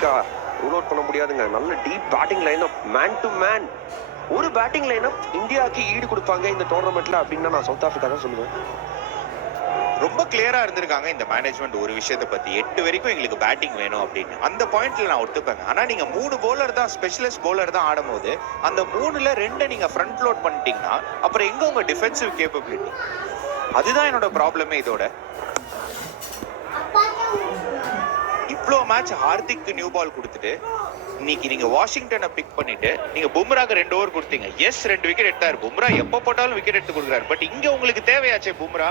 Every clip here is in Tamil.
ஆப்பிரிக்கா ரூல் அவுட் பண்ண முடியாதுங்க. நல்ல deep batting lineup, man to man. ஒரு பேட்டிங் லைனப் இந்தியாவுக்கு ஈடு கொடுப்பாங்க இந்த டோர்னமெண்ட்ல அப்படின்னா நான் சவுத் ஆப்பிரிக்கா தான் சொல்லுவேன். ரொம்ப கிளியரா இருந்திருக்காங்க இந்த மேனேஜ்மெண்ட் ஒரு விஷயத்தை பத்தி. 8 வரைக்கும் எங்களுக்கு பேட்டிங் வேணும் அப்படின்னு அந்த பாயிண்ட்ல நான் ஒத்துப்பேங்க. ஆனா நீங்க 3 பவுலர் தான், ஸ்பெஷலிஸ்ட் பவுலர் தான் ஆடும்போது அந்த 3ல 2 நீங்க ஃப்ரண்ட் லோட் பண்ணிட்டீங்கன்னா அப்புறம் எங்க உங்க டிஃபென்சிவ் கேப்பபிலிட்டி? அதுதான் என்னோட ப்ராப்ளமே. இதோட இவ்வளோ மேட்ச் ஹார்திக்கு நியூ பால் கொடுத்துட்டு இன்னைக்கு நீங்க வாஷிங்டனை பிக் பண்ணிட்டு நீங்க பும்ராக்கு 2 ஓவர் கொடுத்தீங்க. எஸ் 2 விக்கெட் எடுத்தாரு பும்ரா, எப்ப போட்டாலும் விக்கெட் எடுத்து கொடுக்குறாரு. பட் இங்க உங்களுக்கு தேவையாச்சே பும்ரா.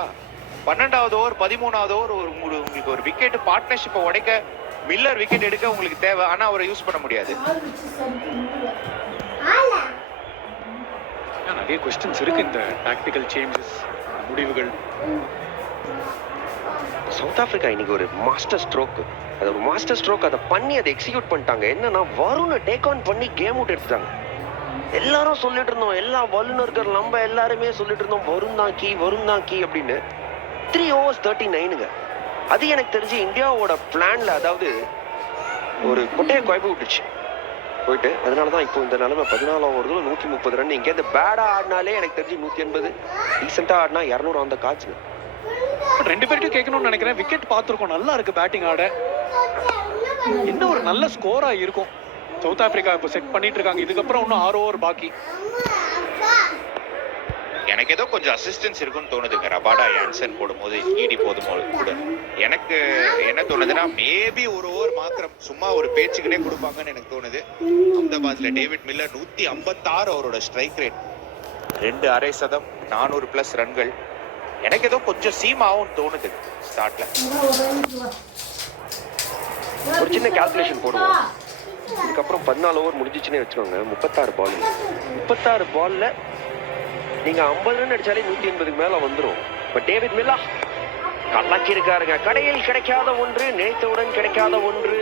12வது ஓவர் 13வது ஓவர் உங்களுக்கு ஒரு விக்கெட் பார்ட்னர்ஷிப்பை உடைக்க மில்லர் விக்கெட் எடுக்க உங்களுக்கு தேவை. ஆனா அவரை யூஸ் பண்ண முடியாது. நிறைய क्वेश्चंस இருக்கு இந்த டாக்டிக்கல் சேஞ்சஸ் முடிவுகள். சவுத் ஆப்பிரிக்கா இன்னைக்கு ஒரு மாஸ்டர் ஸ்ட்ரோக், அது ஒரு மாஸ்டர் ஸ்ட்ரோக். அதை பண்ணி அதை எக்ஸிக்யூட் பண்ணிட்டாங்க. என்னன்னா வருணை டேக் ஆன் பண்ணி கேம் அவுட் எடுத்துட்டாங்க. எல்லாரும் சொல்லிட்டு இருந்தோம், எல்லா வல்லுநர்கள் நம்ம எல்லாருமே சொல்லிட்டு இருந்தோம் வருண் தான் கீ அப்படின்னு. 3 overs 39ங்க. அது எனக்கு தெரிஞ்சு இந்தியாவோட பிளான்ல, அதாவது ஒரு கொட்டையை குழப்பி விட்டுச்சு போயிட்டு. அதனாலதான் இப்போ இந்த நிலைமை 14 ஓவர்கள் 130 ரன். இங்கேருந்து பேடா ஆடினாலே எனக்கு தெரிஞ்சு 180, டீசெண்டா ஆடினா 200 அந்த காட்சுங்க. ரெண்டு பேர்ட்டும் கேட்கணும்னு நினைக்கிறேன். விக்கெட் பார்த்துருக்கோம், நல்லா இருக்கு பேட்டிங் ஆட. என்ன ஒரு நல்ல ஸ்கோரா இருக்கும். சவுத் ஆப்பிரிக்கா இப்போ செட் பண்ணிட்டு இருக்காங்க. இதுக்கப்புறம் இன்னும் 6 ஓவர் பாக்கி. எனக்கு ஏதோ கொஞ்சம் அசிஸ்டன்ஸ் இருக்குன்னு தோணுதுங்க. ரபாடா யான்சன் போடும்போது ஈடி போதும்போது கூட எனக்கு என்ன தோணுதுன்னா மேபி ஒரு ஓவர் மாத்திரம் சும்மா ஒரு பேச்சுக்கிட்டே கொடுப்பாங்கன்னு எனக்கு தோணுது. அஹமதாபாத்ல டேவிட் மில்லர் 156 அவரோட ஸ்ட்ரைக் ரேட், 2 அரை சதம், 400+ ரன்கள். எனக்கு ஏதோ கொஞ்சம் சீம் ஆகும் தோணுது ஸ்டார்ட்ல. ஒரு சின்ன கால்குலேஷன் போடுவோம். இதுக்கப்புறம் 14 ஓவர் முடிஞ்சிச்சுன்னே வச்சுக்கோங்க. 36 பால்ல நீங்க 50 ரன் அடிச்சாலே 180க்கு மேல வந்துடும். இப்ப டேவிட் மில்லர் கல்லாக்கி இருக்காருங்க. கடையில் கிடைக்காத ஒன்று, நேத்தவுடன் கிடைக்காத ஒன்று.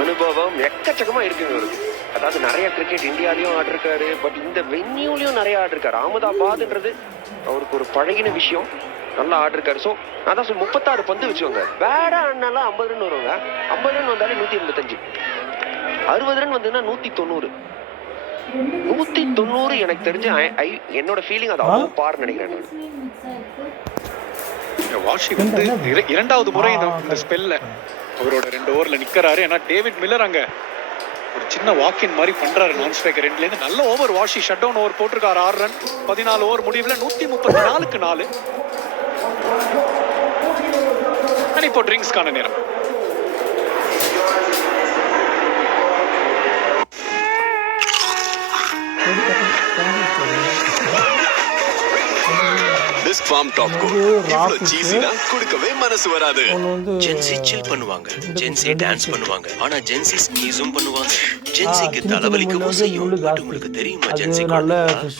அனுபவம் எக்கச்சக்கமா இருக்குங்க அவருக்கு. அதாவது நிறைய கிரிக்கெட் இந்தியாலையும் ஆடிருக்காரு, பட் இந்த வென்யூலையும் நிறைய ஆடிருக்காரு. அகமதாபாத்ன்றது அவருக்கு ஒரு பழகின விஷயம். நல்லா ஆடிருக்காரு. ஸோ அதான் 36 பந்து வச்சுக்கோங்க. பேடா ஆடினாலும் 50 ரன் வருவாங்க. 50 ரன் வந்தாலே 185, 60 ரன் வந்ததுன்னா 190. 190 எனக்கு தெரிஞ்சு என்னோட ஃபீலிங் அது அவ்வளவு பார் நினைக்கிறேன் நான். வாஷி வந்து 2வது முறை இந்த ஸ்பெல்ல அவரோட 2 ஓவர்ல நிக்கிறாரு. ஏன்னா டேவிட் மில்லர் அங்க ஒரு சின்ன வாக்கின் மாதிரி பண்றாரு நான் ஸ்ட்ரைக்கர் ரெண்டுல இருந்து. நல்ல over Washi, shut down over போட்டிருக்காரு. 6 ரன் 14 ஓவர் முடிவுல 134க்கு 4. இப்போ ட்ரிங்க்ஸ்க்கான நேரம். பிஸ்க் ஃபார்ம் டாப் கோட் இவ்ளோ சீஸினா குடிக்கவே மனசு வராது. ஜென்சி சில் பண்ணுவாங்க, ஜென்சி டான்ஸ் பண்ணுவாங்க, ஆனா ஜென்சி ஸ்னீஸும் பண்ணுவாங்க. ஜென்சிக்கு தலைவலிக்கவும் செய்யும். பட் உங்களுக்கு தெரியுமா ஜென்சி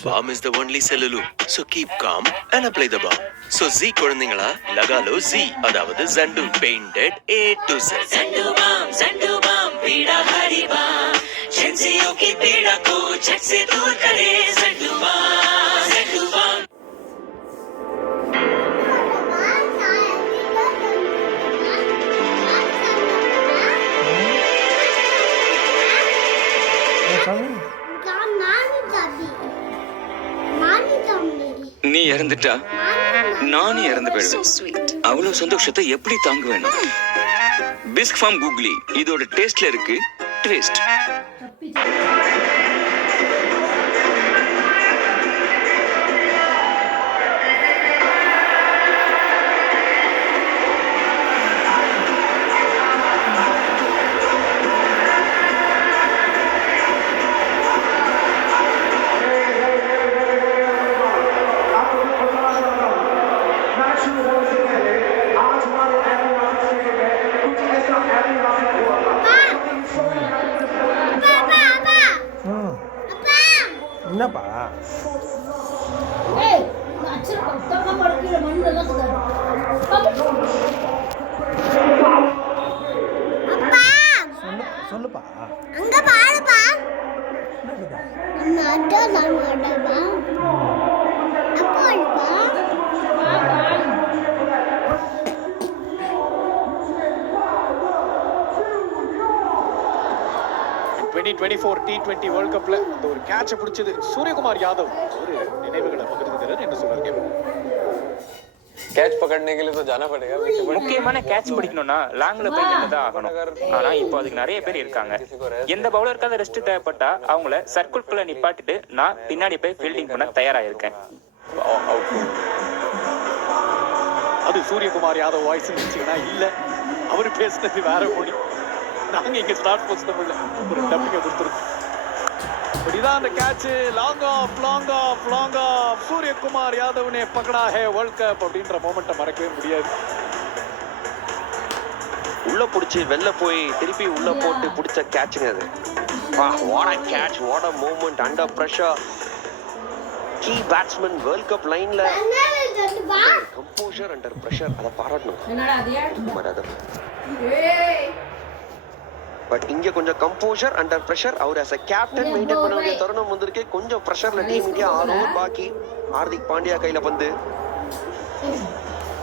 பாம் இஸ் தி ஒன்லி செல்லுலு. So keep calm and apply the balm. So ஜி குழந்தைகளா லகாலோ ஜி, அதாவது Zandu painted A to Z. Zandu balm பீடா ஹரி பாம், ஜென்சிयों की पीड़ा को झट से दूर करे ஜண்டு பாம், ஜண்டு பாம். நீ இறந்துட்டா நானும் இறந்து போயிடுவேன். அவ்வளவு சந்தோஷத்தை எப்படி தாங்க வேணும்? பிஸ்க் ஃபார்ம் கூகுளி இதோட டேஸ்ட்ல இருக்கு ட்விஸ்ட். என்னப்பா சொல்லுப்பா. அங்க பாருப்பா. 2024 T20 வேர்ல்ட் கப்ல இந்த ஒரு கேட்சை பிடிச்சது சூரியகுமார் யாதவ் ஒரு நினைவுகளை பகிர்ந்துக்கிறார். என்ன சொல்றாரு? कैच पकड़ने के लिए तो जाना पड़ेगा. முக்கியமான கேட்ச் பிடிக்கணும்னா லாங்ல போய் நின்னுதான் ஆகணும். ஆனா இப்போ அதுக்கு நிறைய பேர் இருக்காங்க. எந்த பவுலருக்காவது ரெஸ்ட் தேவைப்பட்டா அவங்கள சர்க்கிள்குள்ள நிப்பாட்டிட்டு நான் பின்னாடி போய் ஃபீல்டிங் பண்ண தயாரா இருக்கேன். அது சூரியகுமார் யாதவ் வாய்ஸ் இருந்துச்சுன்னா இல்ல, அவரு பேசுனது வேற மொழி. நாங்க இங்க ஸ்டார்ட் போஸ்ட் தமிழ்ல ஒரு டப்பிங்க கொடுத்துருக்கோம். இதான் அந்த catch. Long off Suryakumar Yadav நே பக்கடா ஹே வேர்ல்ட் கப் அப்படின்ற மொமெண்ட்டை மறக்கவே முடியாது. உள்ள புடிச்சு வெளில போய் திருப்பி உள்ள போட்டு பிடிச்ச கேட்சுங்க அது. What a catch, what a movement under pressure. Key batsman World Cup லைன்ல கம்போஷர் அண்டர் பிரஷர், அதை பாராட்டணும். பட் இங்க கொஞ்சம் கம்போஷர் அண்டர் பிரஷர், அவர் as a கேப்டன் மெயின்டைன் பண்ண வேண்டிய தருணம் வந்திருக்கு. கொஞ்சம் பிரஷர்ல டீம் இந்தியா 6 ஓவர் பாக்கி. ஹார்திக் பாண்டியா கையில பந்து.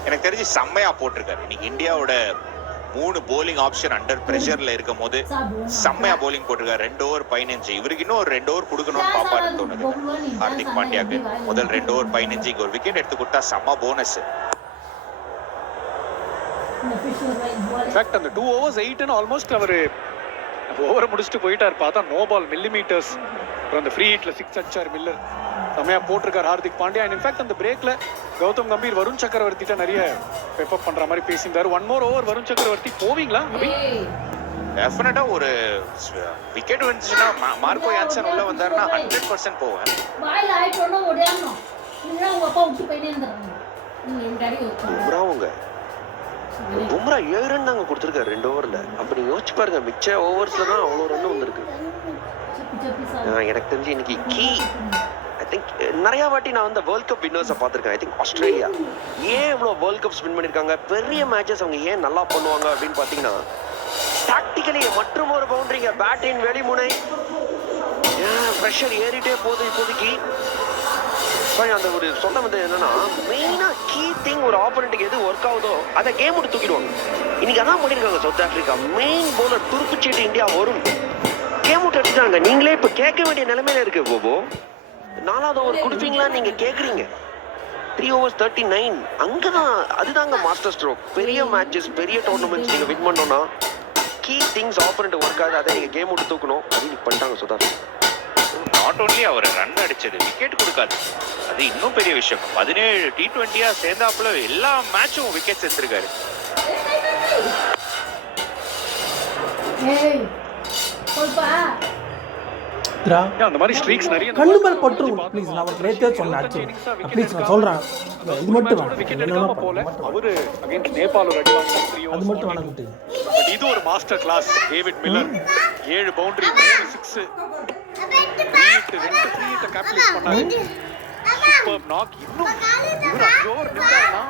எனக்கு தெரிஞ்சு செம்மையா போட்டிருக்காரு. இன்னைக்கு இந்தியாவோட 3 போலிங் ஆப்ஷன் அண்டர் பிரஷர்ல இருக்கும் போது செம்மையா போலிங் போட்டிருக்காரு. 2 ஓவர் 15. இவருக்கு இன்னும் ஒரு 2 ஓவர் கொடுக்கணும்னு பாப்பாருன்னு தோணுது ஹார்திக் பாண்டியாக்கு. முதல் 2 ஓவர் 15 ஒரு விக்கெட் எடுத்து கொடுத்தா செம்ம போனஸ். இன்ஃபேக்ட் அந்த 2 overs 8 ஆல்மோஸ்ட் அவரு ஓவரை முடிச்சுட்டு போயிட்டார். பார்த்தா நோ பால் மில்லிமீட்டர்ஸ். அப்புறம் அந்த ஃப்ரீ ஹிட்ல 6 அடிச்சார் மில்லர். செம்மையா போட்டிருக்காரு ஹார்திக் பாண்டியா. இன்ஃபேக்ட் அந்த பிரேக்ல கௌதம் கம்பீர் வருண் சக்கரவர்த்திட்ட நிறைய பெப்பப் பண்ற மாதிரி பேசியிருந்தாரு. 1 more over வருண் சக்கரவர்த்தி போவீங்களா அபி? டெஃபினட்டா ஒரு விக்கெட் வந்துச்சுன்னா மார்க்கோ யான்சன் உள்ள வந்தாருன்னா 100% போவேன். பும்ரா 7 ரன் தாங்க கொடுத்துருக்காரு 2 ஓவர்ல. அப்படி யோசிச்சு பாருங்க, மிச்ச ஓவர்ஸ்ல தான் அவ்வளோ ரன் வந்திருக்கு. எனக்கு தெரிஞ்சு இன்னைக்கு கீ ஐ திங்க் நிறைய வாட்டி நான் வந்து வேர்ல்ட் கப் வின்னர்ஸை பார்த்துருக்கேன். ஐ திங்க் ஆஸ்திரேலியா ஏன் இவ்வளோ வேர்ல்ட் கப்ஸ் வின் பண்ணியிருக்காங்க, பெரிய மேட்சஸ் அவங்க ஏன் நல்லா பண்ணுவாங்க அப்படின்னு பார்த்தீங்கன்னா, டாக்டிக்கலி மற்றும் ஒரு பவுண்டரிங்க, பேட்டின் வெளிமுனை, ப்ரெஷர் ஏறிட்டே போகுது இப்போதைக்கு. அந்த ஒரு சொன்ன வந்து என்னன்னா, மெயினா கீ திங் ஒரு ஆப்போனண்ட்டுக்கு எது ஒர்க் ஆகுதோ அதை கேம் விட்டு தூக்கிடுவாங்க. இன்னைக்கு அதான் பண்ணிருக்காங்க சவுத் ஆப்பிரிக்கா. மெயின் பவுலர் துருப்புச்சீட்டு இந்தியா வரும் கேம் விட்டு எடுத்துட்டாங்க. நீங்களே இப்ப கேட்க வேண்டிய நிலைமையில இருக்கு. போபோ 4வது ஓவர் கொடுப்பீங்களான்னு நீங்க கேக்குறீங்க. 3 overs 39 அங்கதான். அதுதாங்க மாஸ்டர் ஸ்ட்ரோக். பெரிய மேட்சஸ், பெரிய டோர்னமெண்ட்ஸ் நீங்க வின் பண்ணோம்னா கீ திங்ஸ் ஆப்போனண்ட் ஒர்க் ஆகுது, அதை நீங்க கேம் விட்டு தூக்கணும். அது பண்ணிட்டாங்க சவுத் ஆப்பிரிக்கா. நாட் ஓன்லி அவர் ரன் அடிச்சது, விக்கெட் கொடுக்காது, அது இன்னும் பெரிய விஷயம். 17 T20 சேர்ந்தாப்புல எல்லா மேட்சும் விக்கெட் எடுத்திருக்காரு. அந்த மாதிரி ஸ்ட்ரீக்ஸ் நிறைய கண்ணு மேல் பட்டுரும். ப்ளீஸ் நான் நேத்தே சொன்னேன். ப்ளீஸ் நான் சொல்றேன், இது மட்டும் விக்கெட் எடுக்காம போல அவரு அகைன்ஸ்ட் நேபாள் ஒரு அடி வாங்குறாரு. அது மட்டும் வேணா விட்டு. பட் இது ஒரு master class. David Miller 7 boundary 3 6 2 free hit capitalize பண்ணாரு. Super knock. இன்னும் இவர் 5 ஓவர் நின்றாருன்னா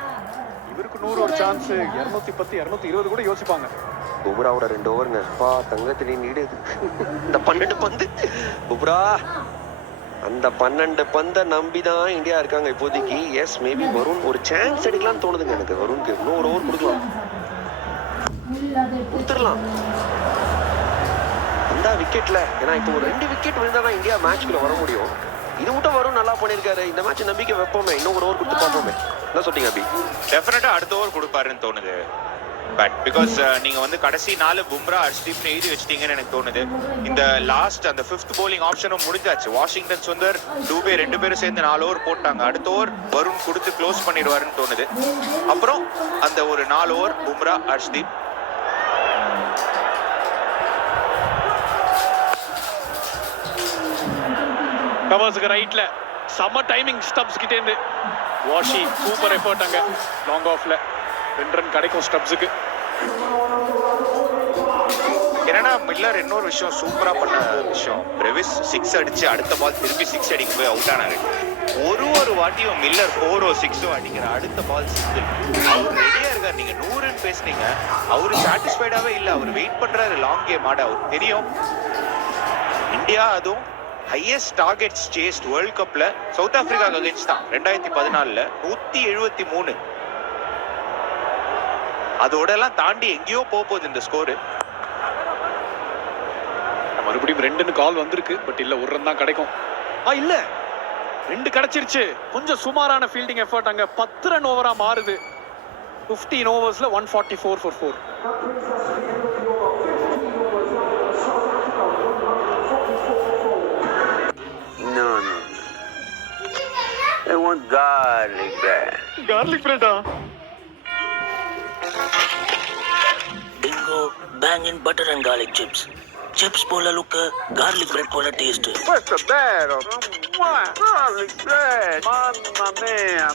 இவருக்கு 100 ஒரு சான்ஸ். 210 220 கூட யோசிப்பாங்க. பும்ராவோட 2 ஓவருங்க தங்கத்திலே நீடு. இந்த 12 பந்து பும்ரா, அந்த 12 பந்தை நம்பிதான் இந்தியா இருக்காங்க இப்போதைக்கு. எஸ் மேபி வருண் ஒரு சான்ஸ் எடுக்கலாம்னு தோணுதுங்க எனக்கு. வருணுக்கு இன்னும் ஒரு ஓவர் கொடுக்கலாம், கொடுத்துடலாம் அந்த விக்கெட்ல. ஏன்னா இப்போ ஒரு 2 விக்கெட் விழுந்தாதான் இந்தியா மேட்ச்குள்ள வர முடியும். இது மட்டும் வரும் நல்லா பண்ணிருக்காரு. இந்த மேட்ச் நம்பிக்கை வைப்போமே, இன்னும் ஒரு ஓவர் கொடுத்து பார்ப்போமே. என்ன சொல்றீங்க அபி? டெஃபினட்டா அடுத்த ஓவர் கொடுப்பாருன்னு தோணுது. பட் பிகாஸ் நீங்க வந்து கடைசி 4 பும்ரா ஹர்ஷ்தீப்னு எழுதி வச்சிட்டீங்கன்னு எனக்கு தோணுது. இந்த லாஸ்ட் அந்த 5th bowling ஆப்ஷனும் முடிஞ்சாச்சு. வாஷிங்டன் சுந்தர், டூபே 2 பேரும் சேர்ந்து 4 ஓவர் போட்டாங்க. அடுத்த ஓவர் வருண் கொடுத்து க்ளோஸ் பண்ணிடுவாருன்னு தோணுது. அப்புறம் அந்த ஒரு 4 ஓவர் பும்ரா ஹர்ஷ்தீப். கவர்ஸ்க்கு ரைட்ல சம டைமிங் ஸ்டப்ஸ் கிட்டே இருந்து வாஷி சூப்பர் எஃபர்ட். அங்க லாங் ஆஃப்ல 2 ரன் கிடைக்கும் ஸ்டப்ஸுக்கு. என்னன்னா மில்லர் இன்னொரு விஷயம் சூப்பரா பண்ண விஷயம், பிரவிஸ் 6 அடிச்சு அடுத்த பால் திருப்பி 6 அடிக்க போய் அவுட் ஆனாரு. ஒரு வாட்டியும் மில்லர் 4ஓ 6ஓ அடிக்கிற அடுத்த பால் சிங்கிள். அவர் ரெடியா இருக்காரு. நீங்க 100 பேசுனீங்க, அவரு சாட்டிஸ்ஃபைடாவே இல்ல. அவர் வெயிட் பண்றாரு லாங் கேம் ஆட. அவருக்கு தெரியும் இந்தியா அதுவும் ஹையஸ்ட் டார்கெட்ஸ் சேஸ்ட் வேர்ல்ட் கப்ல சவுத் ஆப்பிரிக்கா அகைன்ஸ்ட் தான் 2014ல 173. அதோட எல்லாம் தாண்டி எங்கேயோ போகுது இந்த ஸ்கோரு. நம்ம மறுபடியும் 2ன்னு கால் வந்திருக்கு. பட் இல்ல, ஒரு ரன் தான் கிடைக்கும். இல்ல, 2 கிடைச்சிருச்சு. கொஞ்சம் சுமாரான ஃபீல்டிங் எஃபர்ட் அங்க. 10 ரன் ஓவரா மாறுது. 15 ஓவர்ஸ்ல 144 for 4. No. I want garlic bread. Garlic பிரெட்டா? Bingo, bang in butter and garlic chips. Chips போல லுக், garlic bread போல taste. What's the bad of garlic bread? Mamma mia.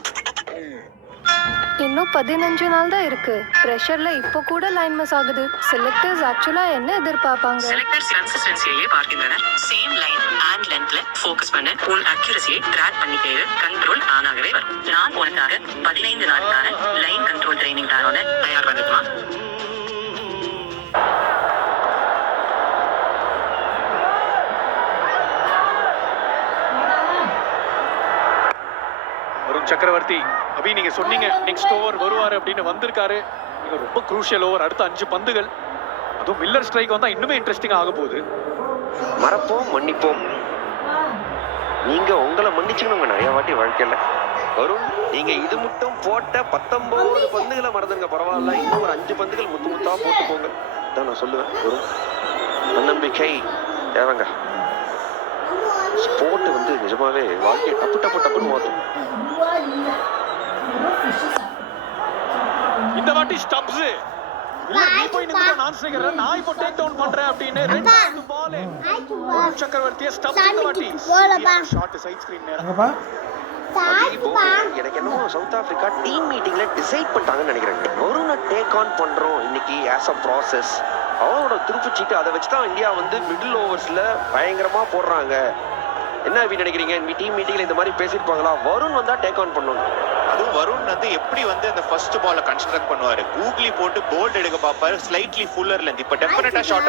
இன்னும் 15 நாள் தான் இருக்கு. பிரஷர்ல இப்போ கூட லைன் மிஸ் ஆகுது. செலக்டர்ஸ் ஆக்சுவலா என்ன எதிர்பார்ப்பாங்க? செலக்டர்ஸ் கன்சிஸ்டன்சியை பார்க்கின்றனர். சேம் லைன் அண்ட் லென்த்ல ஃபோக்கஸ் பண்ண உன் அக்யூரசியை ட்ராக் பண்ணிட்டே கண்ட்ரோல் ஆனாகவே வரும். நான் உனக்காக 15 நாட்கான லைன் கண்ட்ரோல் ட்ரைனிங் தரோட தயார் பண்ணதுமா? வருண் சக்கரவர்த்தி, அபி நீங்க சொன்னீங்க நெக்ஸ்ட் ஓவர் வருவாரு அப்படின்னு, வந்திருக்காரு. இது ரொம்ப குரூஷியல் ஓவர். அடுத்த 5 பந்துகள், அதுவும் மில்லர் ஸ்ட்ரைக் வந்தா இன்னுமே இன்ட்ரெஸ்டிங்கா ஆக போகுது. மறப்போம் மன்னிப்போம். நீங்க உங்களை மன்னிச்சுக்கணுங்க நிறைய வாட்டி வாழ்க்கையில. வருண், நீங்க இது மட்டும் போட்ட 19 பந்துகளை மறந்துங்க, பரவாயில்ல. இன்னும் ஒரு 5 பந்துகள் முத்து முத்தா போட்டு போங்க தான் நான் சொல்லுவேன். வருண், தன்னம்பிக்கை தேவைங்க. ஸ்போர்ட் வந்து நிஜமாவே வாழ்க்கையை டப்பு டப்பு டப்புன்னு மாற்றும். இந்த வாட்டி ஸ்டப்ஸ் நீ போய் நின்னு நான் ஸ்ட்ரைக்கர், நான் இப்போ டேக் டவுன் பண்றேன் அப்படின்னு 2வது பால் வருண் சக்கரவர்த்தியை ஸ்டப்ஸ் இந்த வாட்டி. ஷாட் சைட் ஸ்கிரீன் நேரா. அங்கப்பா எனக்கு என்னமோ சவுத் ஆப்பிரிக்கா டீம் மீட்டிங்ல டிசைட் பண்ணிட்டாங்கன்னு நினைக்கிறேங்க. வருணை டேக் ஆன் பண்றோம் இன்னைக்கு ஆஸ் அ ப்ராசஸ். அவரோட துருப்புச்சீட்டு அதை வச்சுதான் இந்தியா வந்து மிடில் ஓவர்ஸ்ல பயங்கரமா போடுறாங்க. என்ன நினைக்கிறீங்க? டீம் மீட்டிங்ல இந்த மாதிரி பேசியிருப்பாங்களா? வருண் வந்தா டேக் ஆன் பண்ணுவாங்க. அதுவும் வருண் வந்து எப்படி வந்து அந்த ஃபர்ஸ்ட் பால கன்ஸ்ட்ரக்ட் பண்ணுவாரு, கூகுளி போட்டு போல்ட் எடுக்க பாப்பாரு, ஸ்லைட்லி ஃபுல்லர் லென்த். இப்ப டெஃபினட்டா ஷார்ட்